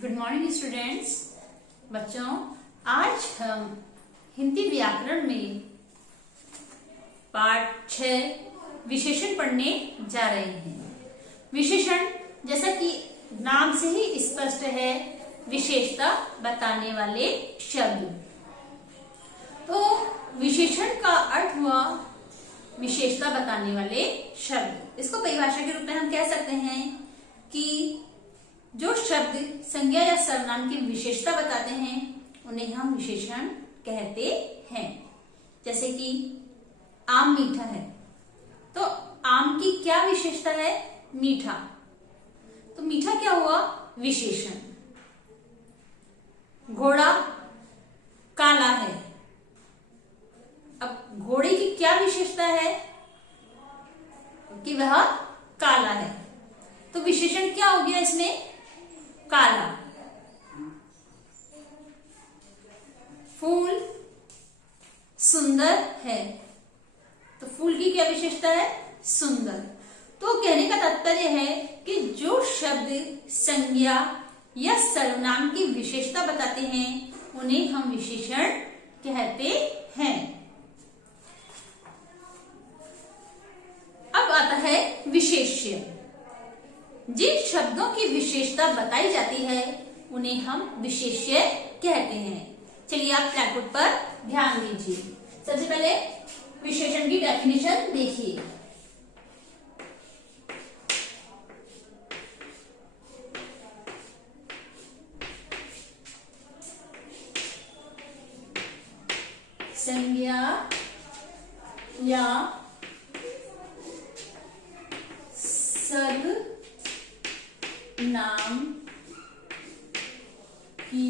Good morning students. बच्चों, आज हम हिंदी व्याकरण में पाठ 6 विशेषण पढ़ने जा रहे हैं। विशेषण जैसा कि नाम से ही स्पष्ट है, विशेषता बताने वाले शब्द। तो विशेषण का अर्थ हुआ विशेषता बताने वाले शब्द। इसको परिभाषा के रूप में हम कह सकते हैं कि जो शब्द संज्ञा या सर्वनाम की विशेषता बताते हैं उन्हें हम विशेषण कहते हैं। जैसे कि आम मीठा है, तो आम की क्या विशेषता है? मीठा। तो मीठा क्या हुआ? विशेषण। घोड़ा काला है, अब घोड़े की क्या विशेषता है? कि वह काला है, तो विशेषण क्या हो गया इसमें? काला। फूल सुंदर है, तो फूल की क्या विशेषता है? सुंदर। तो कहने का तात्पर्य है कि जो शब्द संज्ञा या सर्वनाम की विशेषता बताते हैं उन्हें हम विशेषण कहते हैं। अब आता है विशेष्य। जिन शब्दों की विशेषता बताई जाती है उन्हें हम विशेष्य कहते हैं। चलिए आप ब्लैक बोर्ड पर ध्यान दीजिए। सबसे पहले विशेषण की डेफिनेशन देखिए। संज्ञा या सर्वनाम की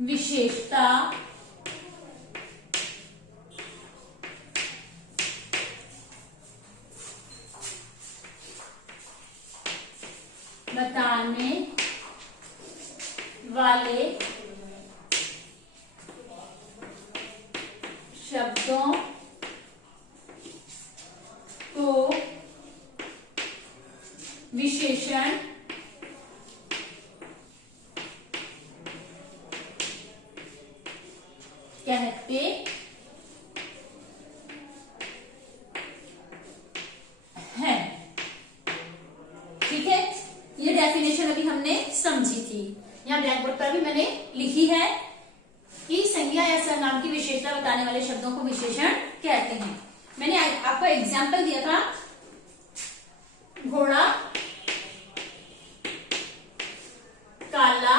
विशेषता बताने वाले शब्दों को विशेषण कहते हैं। ठीक है, ये डेफिनेशन अभी हमने समझी थी। यहाँ ब्लैक बोर्ड पर भी मैंने लिखी है कि संज्ञा या सर्वनाम की विशेषता बताने वाले शब्दों को विशेषण कहते हैं। मैंने आपको एग्जाम्पल दिया था, घोड़ा काला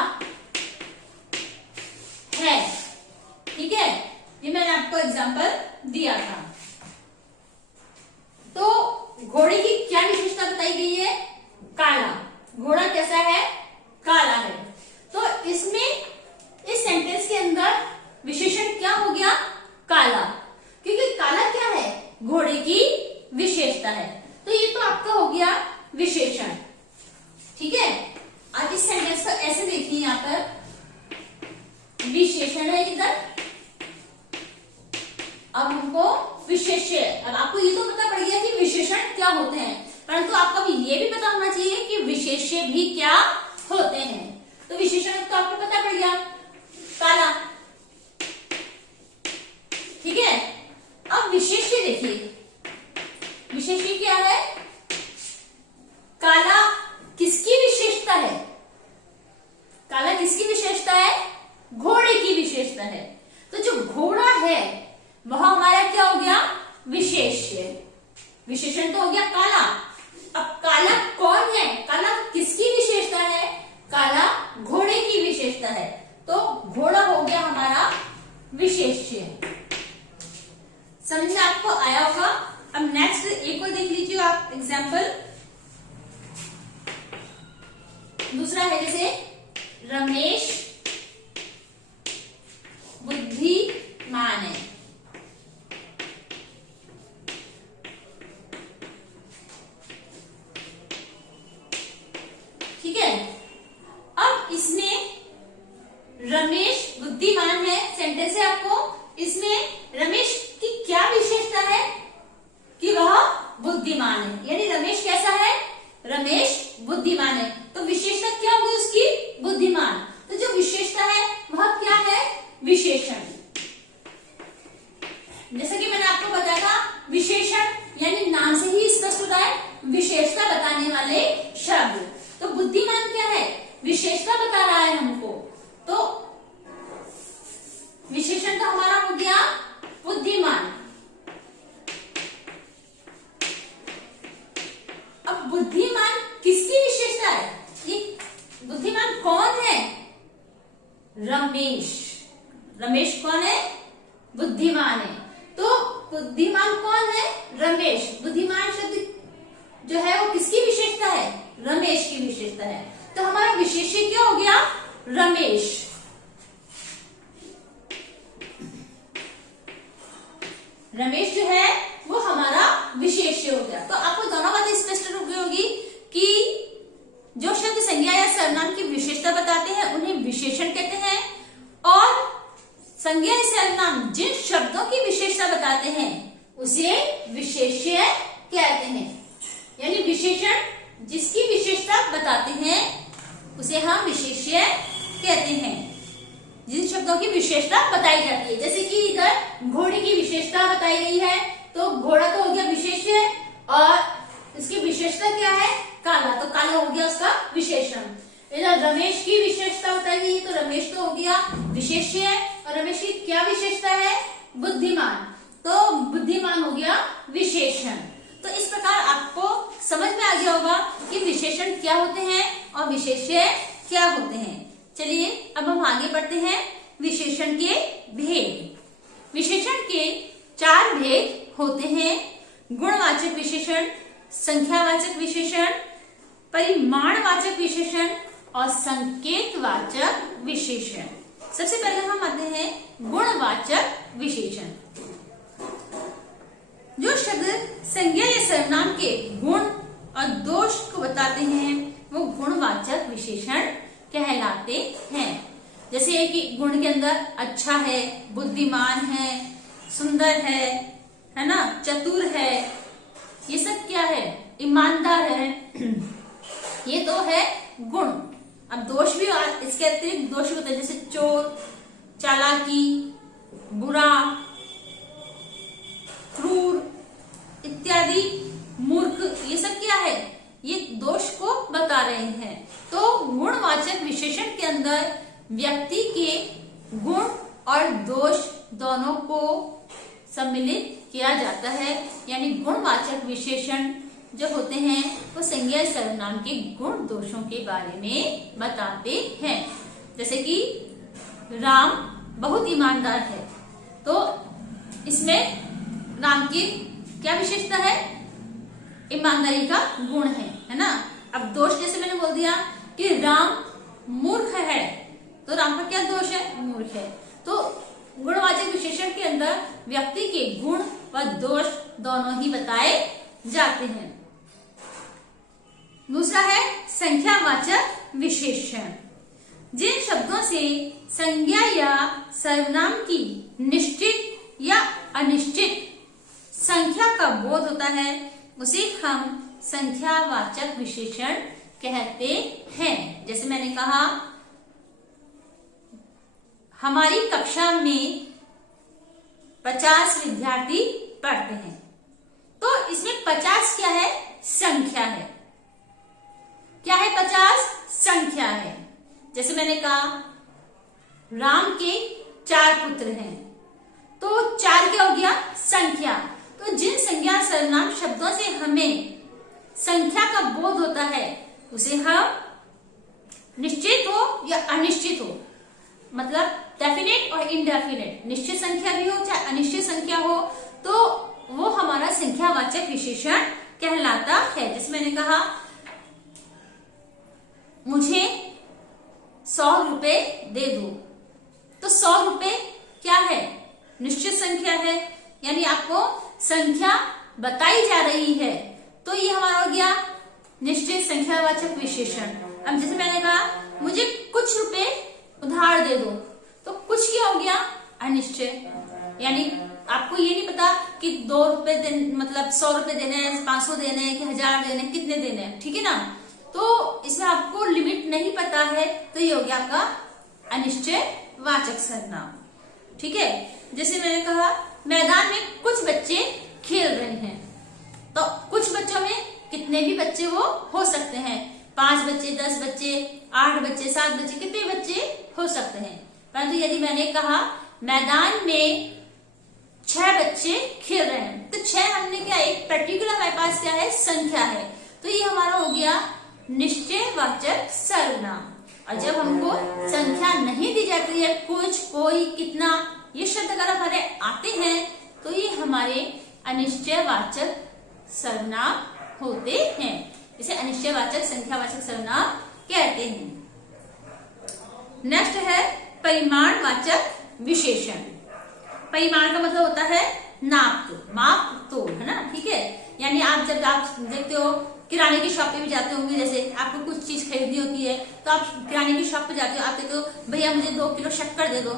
है। ठीक है, ये मैंने आपको एग्जाम्पल दिया था। तो घोड़े की क्या विशेषता बताई गई है? काला। घोड़ा कैसा है? काला है। तो इसमें इस सेंटेंस के अंदर विशेषण क्या हो गया? काला, क्योंकि काला क्या है? घोड़े की विशेषता है। तो ये तो आपका हो गया विशेषण। ठीक है, आप इस सेंटेंस को ऐसे देखिए, यहां पर विशेषण है इधर, अब हमको विशेष्य। अब आपको ये तो पता पड़ गया कि विशेषण क्या होते हैं, परंतु आपको ये भी पता होना चाहिए कि विशेष्य भी क्या होते हैं। तो विशेषण तो आपको पता पड़ गया, काला। ठीक है, अब विशेष्य देखिए। विशेष्य क्या है? काला किसकी विशेषता है? काला किसकी विशेषता है? घोड़े की विशेषता है। तो जो घोड़ा है वह हमारा क्या हो गया? विशेष्य। विशेषण तो हो गया काला। अब काला कौन है? काला किसकी विशेषता है? काला घोड़े की विशेषता है। तो घोड़ा हो गया हमारा विशेष्य। समझ में आपको आया होगा। अब नेक्स्ट एक और देख लीजिए आप एग्जाम्पल। दूसरा है जैसे रमेश बुद्धिमान है। ठीक है, अब इसमें रमेश बुद्धिमान है सेंटेंस है आपको, इसमें रमेश की क्या विशेषता है? कि वह बुद्धिमान है, यानी रमेश कैसा है? रमेश बुद्धिमान है, तो विशेषता क्या होगी उसकी? बुद्धिमान। तो जो विशेषता है वह क्या है? विशेषण। जैसा कि मैंने आपको बताया था, विशेषण यानी नाम से ही स्पष्ट होता है, विशेषता बताने वाले शब्द। तो बुद्धिमान क्या है? विशेषता बता रहा है हमको, तो विशेषण तो हमारा हो गया बुद्धिमान। अब बुद्धिमान किसकी विशेषता है? ये बुद्धिमान कौन है? रमेश। रमेश कौन है? बुद्धिमान है। तो बुद्धिमान कौन है? रमेश। बुद्धिमान शब्द जो है वो किसकी विशेषता है? रमेश की विशेषता है। तो हमारा विशेष्य क्या हो गया? रमेश। रमेश जो है वो हमारा विशेष्य हो गया। तो आपको दोनों बातें स्पष्ट हो गई होगी कि जो शब्द संज्ञा या सर्वनाम की विशेषता बताते हैं उन्हें विशेषण कहते हैं, और संज्ञा या सर्वनाम जिन शब्दों की विशेषता बताते हैं उसे विशेष्य कहते हैं। यानी विशेषण जिसकी विशेषता बताते हैं उसे हम विशेष्य कहते हैं, जिन शब्दों की विशेषता बताई जाती है। जैसे कि इधर घोड़े की विशेषता बताई गई है, तो घोड़ा तो हो गया विशेष्य, और इसकी विशेषता क्या है? काला, तो काला हो गया उसका विशेषण। इधर रमेश की विशेषता बताई गई है, तो रमेश तो हो गया विशेष्य, और रमेश की क्या विशेषता है? बुद्धिमान, तो बुद्धिमान हो गया विशेषण। तो इस प्रकार आपको समझ में आ गया होगा कि विशेषण क्या होते हैं और विशेष्य क्या होते हैं। चलिए अब हम आगे बढ़ते हैं विशेषण के भेद। विशेषण के 4 भेद होते हैं: गुणवाचक विशेषण, संख्यावाचक विशेषण, परिमाणवाचक विशेषण और संकेतवाचक विशेषण। सबसे पहले हम आते हैं गुणवाचक विशेषण। जो शब्द संज्ञा या सर्वनाम के गुण और दोष को बताते हैं वो गुणवाचक विशेषण कहलाते हैं। जैसे कि गुण के अंदर अच्छा है, बुद्धिमान है, सुंदर है ना, चतुर है, ये सब क्या है? ईमानदार है। ये तो है गुण। अब दोष भी, इसके अतिरिक्त दोष होते हैं, जैसे चोर, चालाकी, बुरा, क्रूर इत्यादि, मूर्ख, ये सब क्या है? ये दोष को बता रहे हैं। तो गुणवाचक विशेषण के अंदर व्यक्ति के गुण और दोष दोनों को सम्मिलित किया जाता है। यानी गुणवाचक विशेषण जो होते हैं वो संज्ञा सर्वनाम के गुण दोषों के बारे में बताते हैं। जैसे कि राम बहुत ईमानदार है, तो इसमें राम की क्या विशेषता है? ईमानदारी का गुण है ना। अब दोष जैसे मैंने बोल दिया कि राम मूर्ख है, तो राम का क्या दोष है? मूर्ख है। तो गुणवाचक विशेषण के अंदर व्यक्ति के गुण व दोष दोनों ही बताए जाते हैं। दूसरा है संख्यावाचक विशेषण। जिन शब्दों से संज्ञा या सर्वनाम की निश्चित या अनिश्चित संख्या का बोध होता है उसे हम संख्यावाचक विशेषण कहते हैं। जैसे मैंने कहा हमारी कक्षा में 50 विद्यार्थी पढ़ते हैं, तो इसमें 50 क्या है? संख्या है। क्या है? 50 संख्या है। जैसे मैंने कहा राम के 4 पुत्र हैं, तो 4 क्या हो गया? संख्या। तो जिन संज्ञा सर्वनाम शब्दों से हमें संख्या का बोध होता है उसे हम निश्चित हो या अनिश्चित हो, मतलब डेफिनेट और इनडेफिनेट, निश्चित संख्या भी हो चाहे अनिश्चित संख्या हो, तो वो हमारा संख्यावाचक विशेषण कहलाता है। जैसे मैंने कहा मुझे 100 रुपए दे दो, तो 100 रुपए क्या है? निश्चित संख्या है, यानी आपको संख्या बताई जा रही है, तो ये हमारा हो गया निश्चित संख्यावाचक विशेषण। अब जैसे मैंने कहा मुझे कुछ रुपए उधार दे दो, तो कुछ क्या हो गया? अनिश्चित, यानी आपको ये नहीं पता कि 2 रुपए मतलब 100 रुपए देने हैं, 500 देने हैं कि 1000 देने हैं, कितने देने हैं, ठीक है ना। तो इसमें आपको लिमिट नहीं पता है तो ये हो गया आपका अनिश्चयवाचक सर्वनाम। ठीक है, जैसे मैंने कहा मैदान में कुछ बच्चे खेल रहे हैं, तो कुछ बच्चों में कितने भी बच्चे वो हो सकते हैं, 5 बच्चे, 10 बच्चे, 8 बच्चे, 7 बच्चे, कितने बच्चे हो सकते हैं। परंतु यदि मैंने कहा मैदान में 6 बच्चे खेल रहे हैं, तो 6 हमने क्या, एक पर्टिकुलर हमारे पास क्या है, संख्या है, तो ये हमारा हो गया निश्चयवाचक सर्वनाम। और जब हमको संख्या नहीं दी जाती है, कुछ, कोई, कितना, ये शब्द अगर हमारे आते हैं तो ये हमारे अनिश्चयवाचक सर्वनाम होते हैं। इसे अनिश्चयवाचक संख्यावाचक सर्वनाम कहते हैं। नेक्स्ट है परिमाणवाचक विशेषण। परिमाण का मतलब होता है नाप तोल, माप तोल, है ना। ठीक है, यानी आप जब आप देखते हो किराने की शॉप पे भी जाते होंगे, जैसे आपको कुछ चीज खरीदनी होती है तो आप किराने की शॉप पे जाते हो, आप कहते हो भैया मुझे 2 किलो शक्कर दे दो,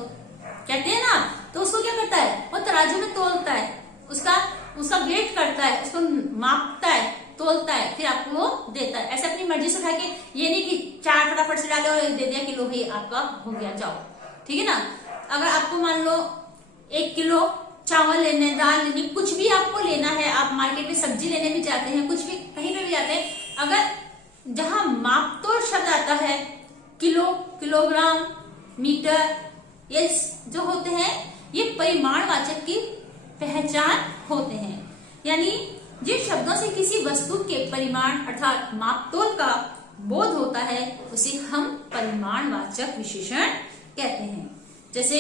कहते हैं ना। तो उसको क्या करता है, वो तराजू में तोलता है, उसका वेट करता है, उसको मापता है, तोलता है, फिर आपको वो देता है। ऐसे अपनी मर्जी से उठा के, ये नहीं कि 4 फटाफट से डाले और दे दिया किलो ही आपका हो गया, जाओ। ठीक है ना। अगर आपको मान लो 1 किलो चावल लेने, दाल लेनी, कुछ भी आपको लेना है, आप मार्केट में सब्जी लेने भी जाते हैं, कुछ भी कहीं पे भी जाते हैं, अगर जहां मापतोल शब्द आता है, किलो, किलोग्राम, मीटर, ये जो होते हैं ये परिमाणवाचक की पहचान होते हैं। यानी जिन शब्दों से किसी वस्तु के परिमाण अर्थात मापतोल का बोध होता है उसे हम परिमाणवाचक विशेषण कहते हैं। जैसे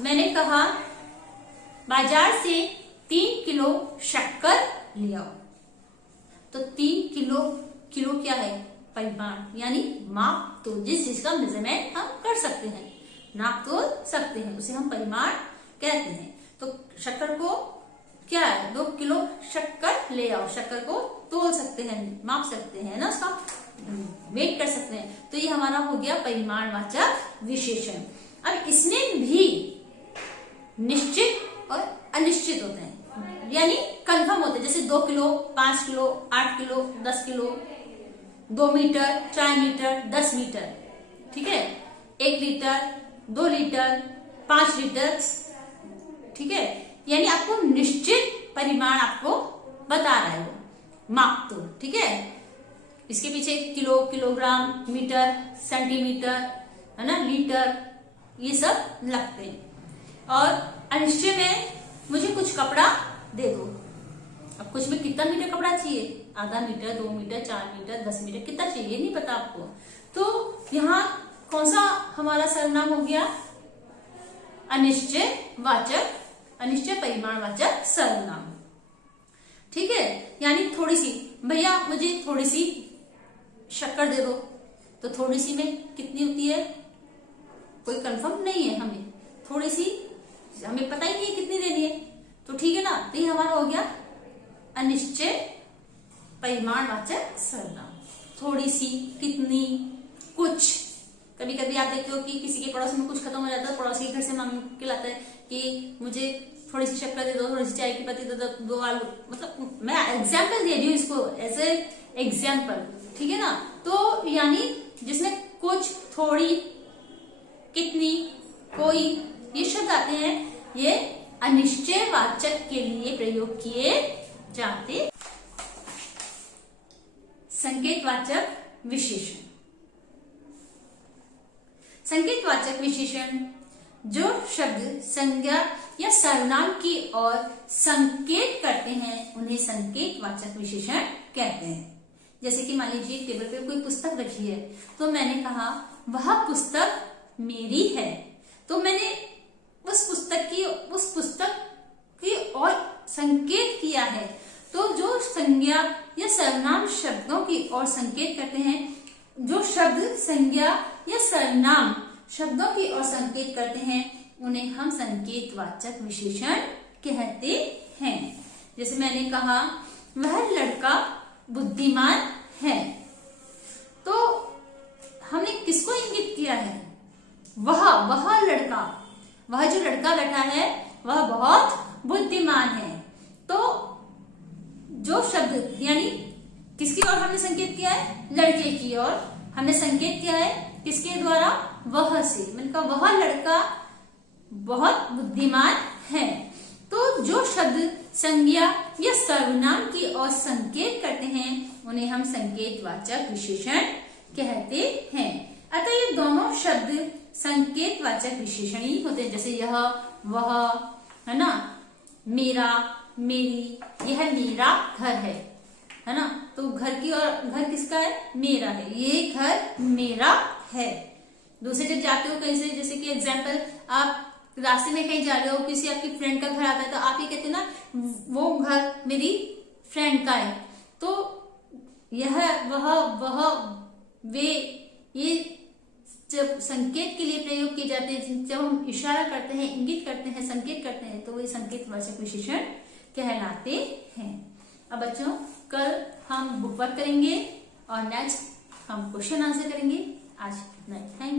मैंने कहा बाजार से 3 किलो शक्कर ले आओ, तो 3 किलो क्या है, परिमाण, यानी माप तोल, जिसका मेजरमेंट हम कर सकते हैं, नाप तोल सकते हैं, उसे हम परिमाण कहते हैं। तो शक्कर को क्या है, 2 किलो शक्कर ले आओ, शक्कर को तोल सकते हैं, माप सकते हैं ना, उसका वेट कर सकते हैं, तो ये हमारा हो गया परिमाणवाचक विशेषण। अब इसमें भी निश्चित और अनिश्चित होते हैं, यानी कंफर्म होते हैं, जैसे 2 kilo, 5 kilo, 8 kilo, 10 kilo, 2 metre, 4 metre, 10 metre, ठीक है, 1 लीटर, 2 लीटर, 5 लीटर, ठीक है, यानी आपको निश्चित परिमाण आपको बता रहा है वो माप तो, ठीक है। इसके पीछे किलो, किलोग्राम, मीटर, सेंटीमीटर, है ना, लीटर, ये सब लगते हैं। और अनिश्चय में मुझे कुछ कपड़ा दे दो, अब कुछ में कितना मीटर कपड़ा चाहिए, आधा मीटर, 2 मीटर, 4 मीटर, 10 मीटर, कितना चाहिए नहीं पता आपको, तो यहाँ कौन सा हमारा सर्वनाम हो गया, अनिश्चयवाचक, अनिश्चय परिमाणवाचक सर्वनाम, ठीक है। यानी थोड़ी सी, भैया मुझे थोड़ी सी शक्कर दे दो, तो थोड़ी सी में कितनी होती है, कोई कंफर्म नहीं है, हमें थोड़ी सी, हमें पता ही नहीं है कितनी देनी है, तो ठीक है ना, तो ये हमारा हो गया अनिश्चय परिमाणवाचक सर्वनाम। थोड़ी सी, कितनी, कुछ, कभी कभी आप देखते हो कि किसी के पड़ोस में कुछ खत्म हो जाता है, पड़ोसी के घर से मांग के लाता है कि मुझे थोड़ी सी शक्कर दे दो, थोड़ी सी चाय की पत्ती दे दो, 2 आलू, मतलब मैं एग्जाम्पल दे रही हूँ इसको एज ए एग्जाम्पल, ठीक है ना। तो यानी जिसमें कुछ, थोड़ी, कितनी, कोई, ये शब्द आते हैं, ये अनिश्चयवाचक के लिए प्रयोग किए जाते। संकेतवाचक विशेषण। संकेतवाचक विशेषण जो शब्द संज्ञा या सर्वनाम की ओर संकेत करते हैं उन्हें संकेतवाचक विशेषण कहते हैं। जैसे कि मान लीजिए टेबल पे कोई पुस्तक रखी है, तो मैंने कहा वह पुस्तक मेरी है, तो मैंने उस पुस्तक की ओर संकेत किया है। तो जो संज्ञा या सर्वनाम शब्दों की ओर संकेत करते हैं, जो शब्द संज्ञा या सर्वनाम शब्दों की ओर संकेत करते हैं उन्हें हम संकेतवाचक विशेषण कहते हैं। जैसे मैंने कहा वह लड़का बुद्धिमान है, तो हमने किसको इंगित किया है, वह लड़का, वह जो लड़का बैठा है वह बहुत बुद्धिमान है। तो जो शब्द यानी किसकी ओर हमने संकेत किया है? लड़के की ओर हमने संकेत किया है। किसके द्वारा? वह से। मैंने कहा वह लड़का बहुत बुद्धिमान है। तो जो शब्द संज्ञा या सर्वनाम की ओर संकेत करते हैं उन्हें हम संकेतवाचक विशेषण कहते हैं। अतः ये दोनों शब्द संकेतवाचक विशेषण ही होते हैं, जैसे यह, वह, है ना, मेरा, मेरी, यह मेरा घर है ना। तो घर की और घर किसका है? मेरा है। ये घर मेरा है। दूसरे जब जाते हो कहीं से, जैसे कि एग्जाम्पल, आप रास्ते में कहीं जा रहे हो, किसी आपकी फ्रेंड का घर आता है तो आप ये कहते हैं ना वो घर मेरी फ्रेंड का है। तो यह, वह, वे, ये जब संकेत के लिए प्रयोग किए जाते हैं, जब हम इशारा करते हैं, इंगित करते हैं, संकेत करते हैं, तो वे संकेतवाचक विशेषण कहलाते हैं। अब बच्चों कल हम बुक वर्क करेंगे और नेक्स्ट हम क्वेश्चन आंसर करेंगे। आज इतना ही।